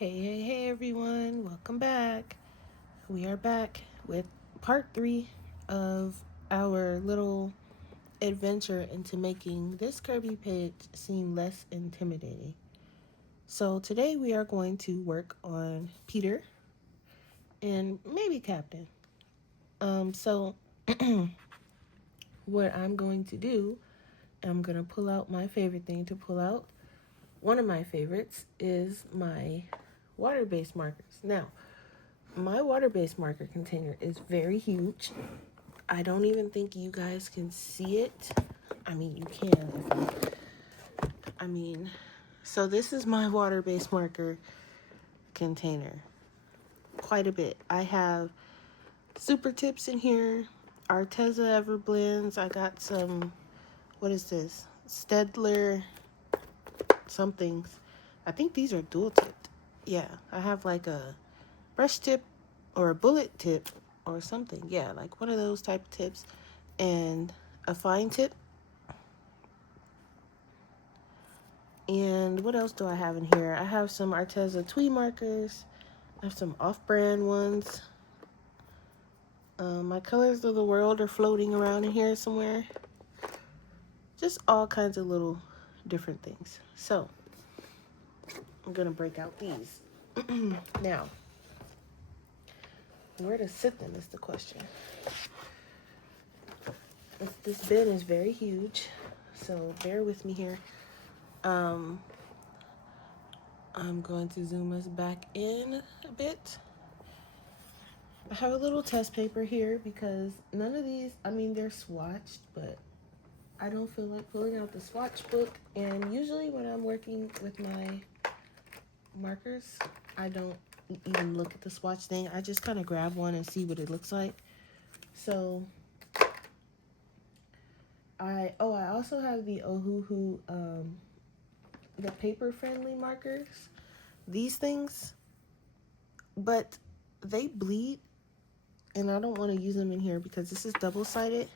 Hey everyone, welcome back. We are back with part 3 of our little adventure into making this Kerby page seem less intimidating. So today we are going to work on Peter and maybe Captain. So what I'm going to do, I'm going to pull out my favorite thing to pull out. One of my favorites is my water-based markers. Now, my water-based marker container is very huge. I don't even think you guys can see it. I mean, you can. So this is my water-based marker container. Quite a bit. I have super tips in here. Arteza Everblends. I got some, what is this? Stedler somethings. I think these are dual tipped. Yeah, I have like a brush tip or a bullet tip or something. Yeah, like one of those type of tips. And a fine tip. And what else do I have in here? I have some Arteza Twee markers. I have some off-brand ones. My colors of the world are floating around in here somewhere. Just all kinds of little different things. So, I'm going to break out these. Now, where to sit them is the question. This bin is very huge, so bear with me here. I'm going to zoom us back in a bit. I have a little test paper here because none of these, they're swatched, but I don't feel like pulling out the swatch book. And usually when I'm working with my markers, I don't even look at the swatch thing. I just kind of grab one and see what it looks like. So I also have the Ohuhu, the paper-friendly markers. These things, but they bleed. And I don't want to use them in here because this is double-sided.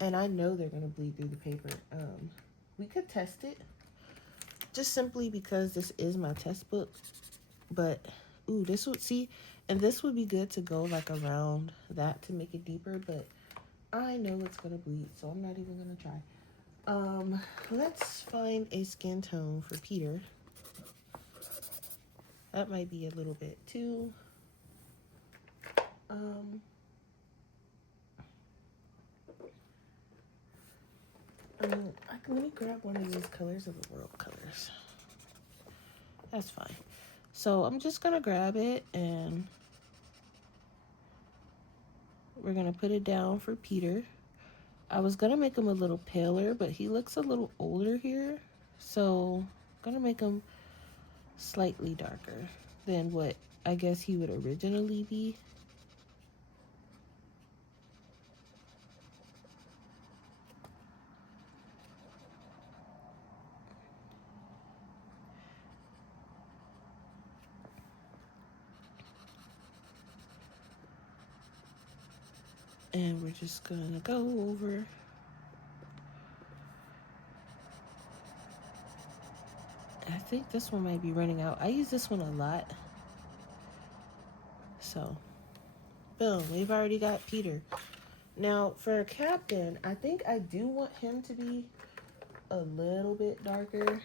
And I know they're going to bleed through the paper. We could test it. Just simply because this is my test book. But, ooh, this would, see, and this would be good to go, like, around that to make it deeper. But I know it's going to bleed, so I'm not even going to try. Let's find a skin tone for Peter. That might be a little bit too... let me grab one of these colors of the world colors. That's fine. So I'm just gonna grab it and we're gonna put it down for Peter. I was gonna make him a little paler, but he looks a little older here. So I'm gonna make him slightly darker than what I guess he would originally be. And we're just gonna go over. I think this one might be running out. I use this one a lot. So, boom, we've already got Peter. Now, for Captain, I think I do want him to be a little bit darker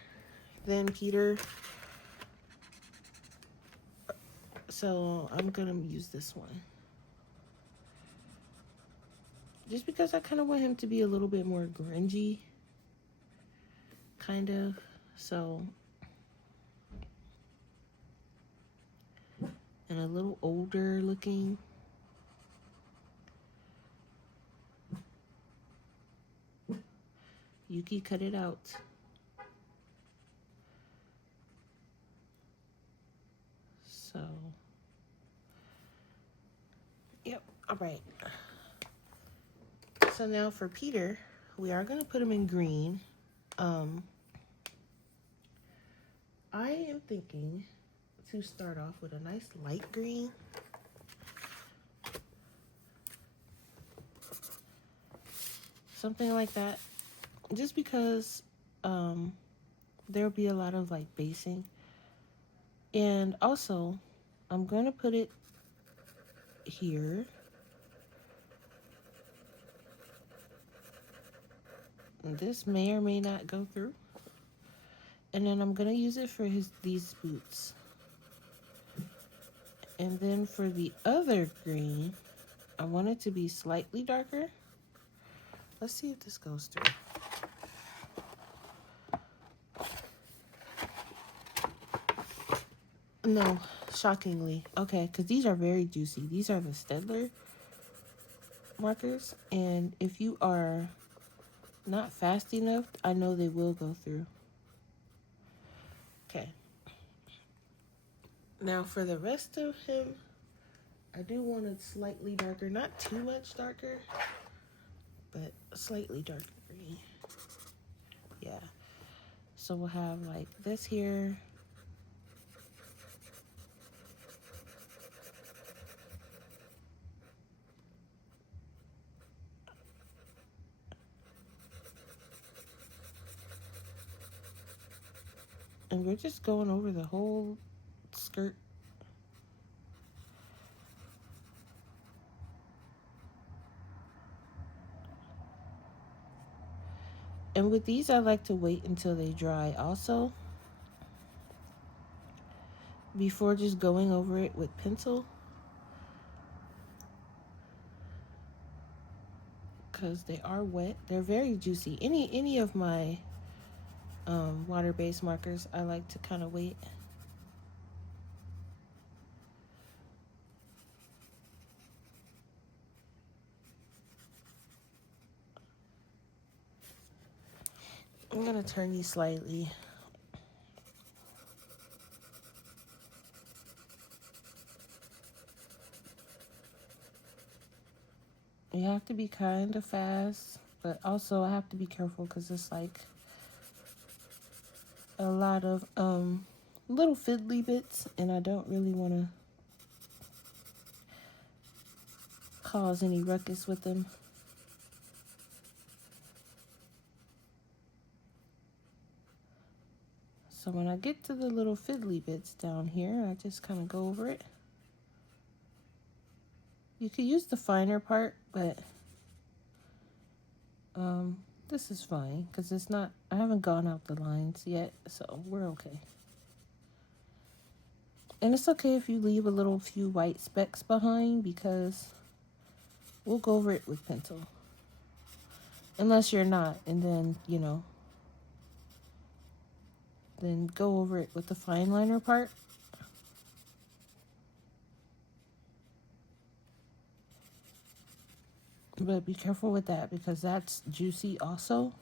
than Peter. So, I'm going to use this one. Just because I kind of want him to be a little bit more grungy. Kind of. So, and a little older looking. Yuki, cut it out. So, yep, all right. So now for Peter, we are going to put him in green. I am thinking to start off with a nice light green. Something like that. Just because there'll be a lot of like basing. And also, I'm going to put it here. This may or may not go through. And then I'm going to use it for these boots. And then for the other green, I want it to be slightly darker. Let's see if this goes through. No, shockingly. Okay, because these are very juicy. These are the Stedler markers. And if you are not fast enough, I know they will go through. Okay. Now for the rest of him, I do want it slightly darker. Not too much darker, but slightly darker green. Yeah. So we'll have like this here. And we're just going over the whole skirt. And with these, I like to wait until they dry also, before just going over it with pencil. Because they are wet. They're very juicy. Any of my water-based markers, I like to kind of wait. I'm going to turn these slightly. You have to be kind of fast, but also I have to be careful because it's like a lot of little fiddly bits, and I don't really want to cause any ruckus with them. So when I get to the little fiddly bits down here, I just kind of go over it. You could use the finer part, but this is fine because it's not, I haven't gone out the lines yet, so we're okay. And it's okay if you leave a few white specks behind because we'll go over it with pencil. Unless you're not, and then, you know, then go over it with the fine liner part. But be careful with that because that's juicy also.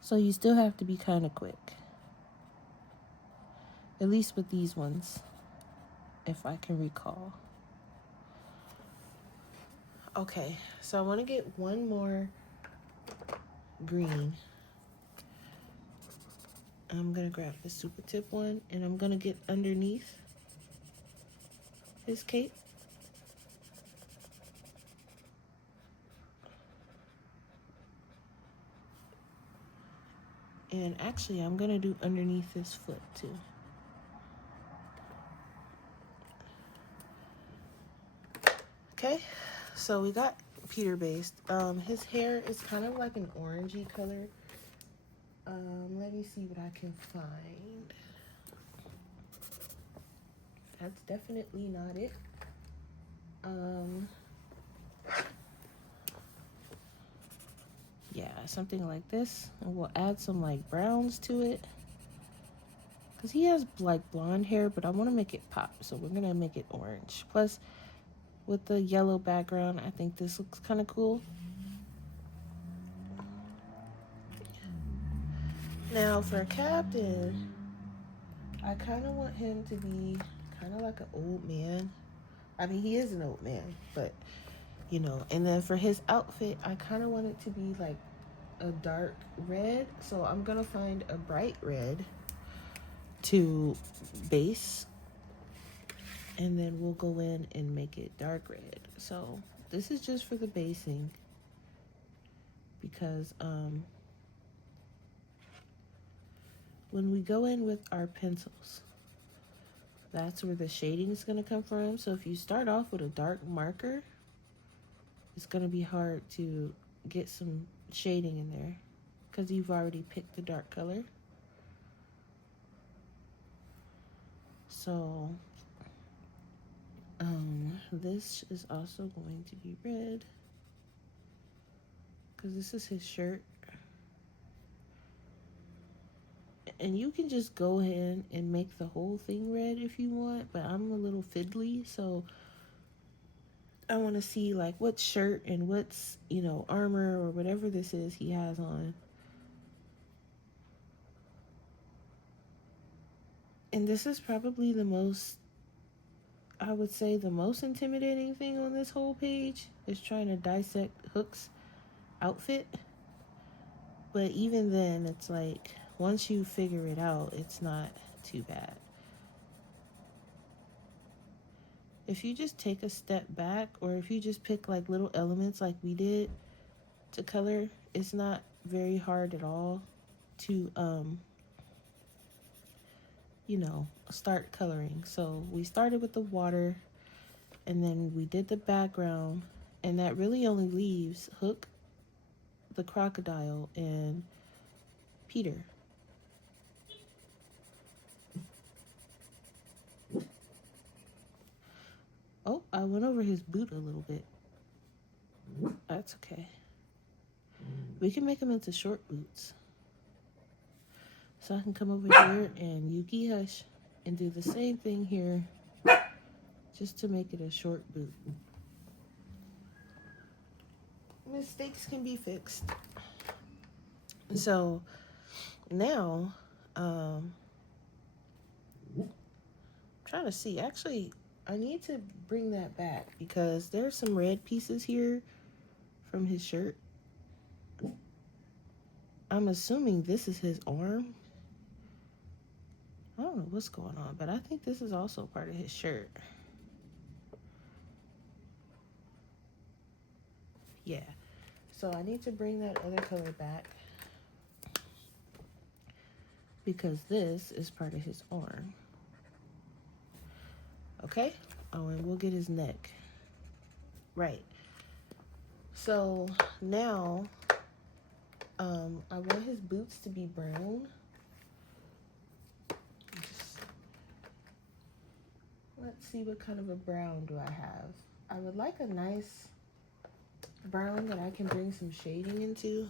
So you still have to be kind of quick. At least with these ones, if I can recall. Okay, so I want to get one more green. I'm going to grab the super tip one and I'm going to get underneath his cape. And actually, I'm going to do underneath his foot too. Okay, so we got Peter based. His hair is kind of like an orangey color. Let me see what I can find. That's definitely not it. Yeah, something like this. And we'll add some like browns to it. Because he has like blonde hair, but I want to make it pop. So we're going to make it orange. Plus, with the yellow background, I think this looks kind of cool. Now for Captain, I kind of want him to be kind of like an old man. I mean, he is an old man, but, you know. And then for his outfit, I kind of want it to be like a dark red. So I'm going to find a bright red to base. And then we'll go in and make it dark red. So this is just for the basing. Because, when we go in with our pencils, that's where the shading is going to come from. So if you start off with a dark marker, it's going to be hard to get some shading in there because you've already picked the dark color. So this is also going to be red because this is his shirt. And you can just go ahead and make the whole thing red if you want, but I'm a little fiddly, so I want to see like what shirt and what's, you know, armor or whatever this is he has on. And this is probably the most, I would say the most intimidating thing on this whole page is trying to dissect Hook's outfit. But even then, it's like, once you figure it out, it's not too bad. If you just take a step back, or if you just pick like little elements like we did to color, it's not very hard at all to, you know, start coloring. So we started with the water, and then we did the background, and that really only leaves Hook, the crocodile, and Peter. Oh, I went over his boot a little bit. That's okay. We can make them into short boots. So I can come over here and Yuki Hush and do the same thing here just to make it a short boot. Mistakes can be fixed. So now, I'm trying to see. Actually, I need to bring that back because there's some red pieces here from his shirt. I'm assuming this is his arm. I don't know what's going on, but I think this is also part of his shirt. Yeah. So I need to bring that other color back because this is part of his arm. Okay? Oh, and we'll get his neck. Right. So now, I want his boots to be brown. Let's see, what kind of a brown do I have? I would like a nice brown that I can bring some shading into.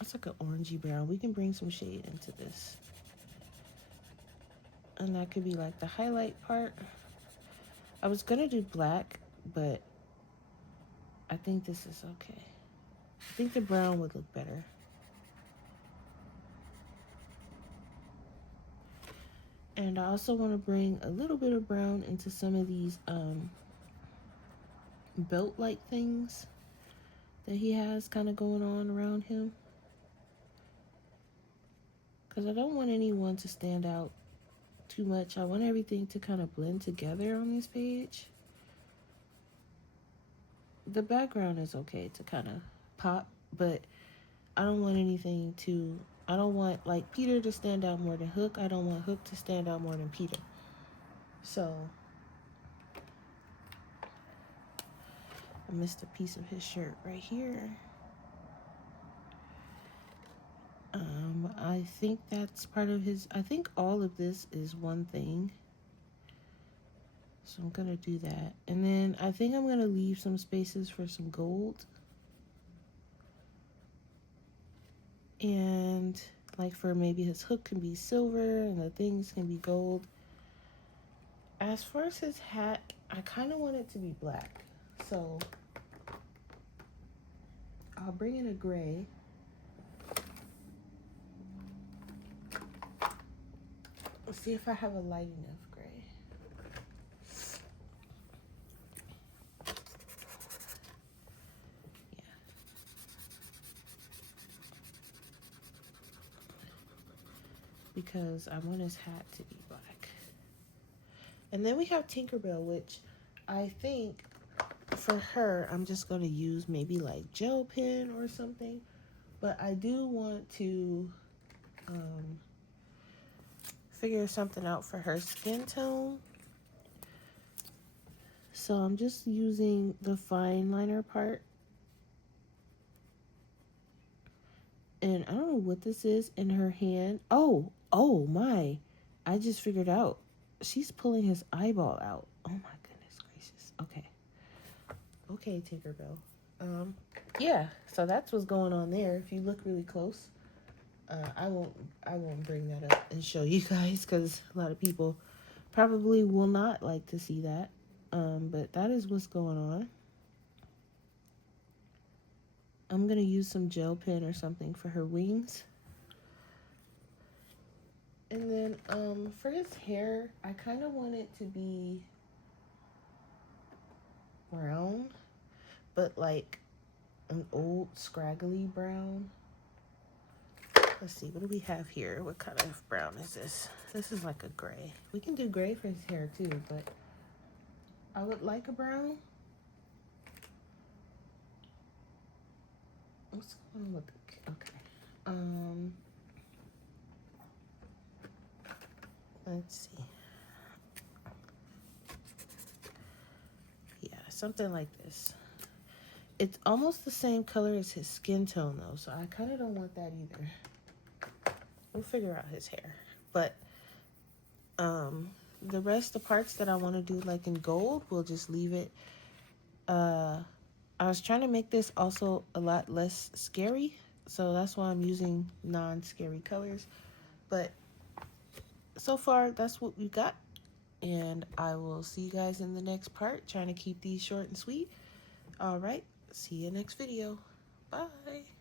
It's like an orangey brown. We can bring some shade into this. And that could be like the highlight part. I was gonna do black, but I think this is okay. I think the brown would look better. And I also want to bring a little bit of brown into some of these belt-like things that he has kind of going on around him. Because I don't want anyone to stand out too much. I want everything to kind of blend together on this page. The background is okay to kind of pop, but I don't want anything to, I don't want like Peter to stand out more than Hook. I don't want Hook to stand out more than Peter. So I missed a piece of his shirt right here. I think that's part of his, I think all of this is one thing. So I'm gonna do that. And then I think I'm gonna leave some spaces for some gold. And like for maybe his hook can be silver and the things can be gold. As far as his hat, I kind of want it to be black. So I'll bring in a gray. Let's see if I have a light enough gray. Yeah. Because I want his hat to be black. And then we have Tinkerbell, which I think for her, I'm just going to use maybe like gel pen or something. But I do want to figure something out for her skin tone. So I'm just using the fine liner part. And I don't know what this is in her hand. Oh my. I just figured out. She's pulling his eyeball out. Oh my goodness gracious. Okay. Okay, Tinkerbell. Yeah, so that's what's going on there. If you look really close, I won't bring that up and show you guys because a lot of people probably will not like to see that. But that is what's going on. I'm gonna use some gel pen or something for her wings. And then for his hair, I kind of want it to be brown, but like an old scraggly brown. Let's see, what do we have here? What kind of brown is this? This is like a gray. We can do gray for his hair too, but I would like a brown. What's going on with the, okay. Let's see. Yeah, something like this. It's almost the same color as his skin tone though, so I kind of don't want that either. We'll figure out his hair. But the rest, the parts that I want to do like in gold, we'll just leave it. I was trying to make this also a lot less scary, so that's why I'm using non-scary colors. But so far, that's what we got. And I will see you guys in the next part, trying to keep these short and sweet. All right, see you next video. Bye.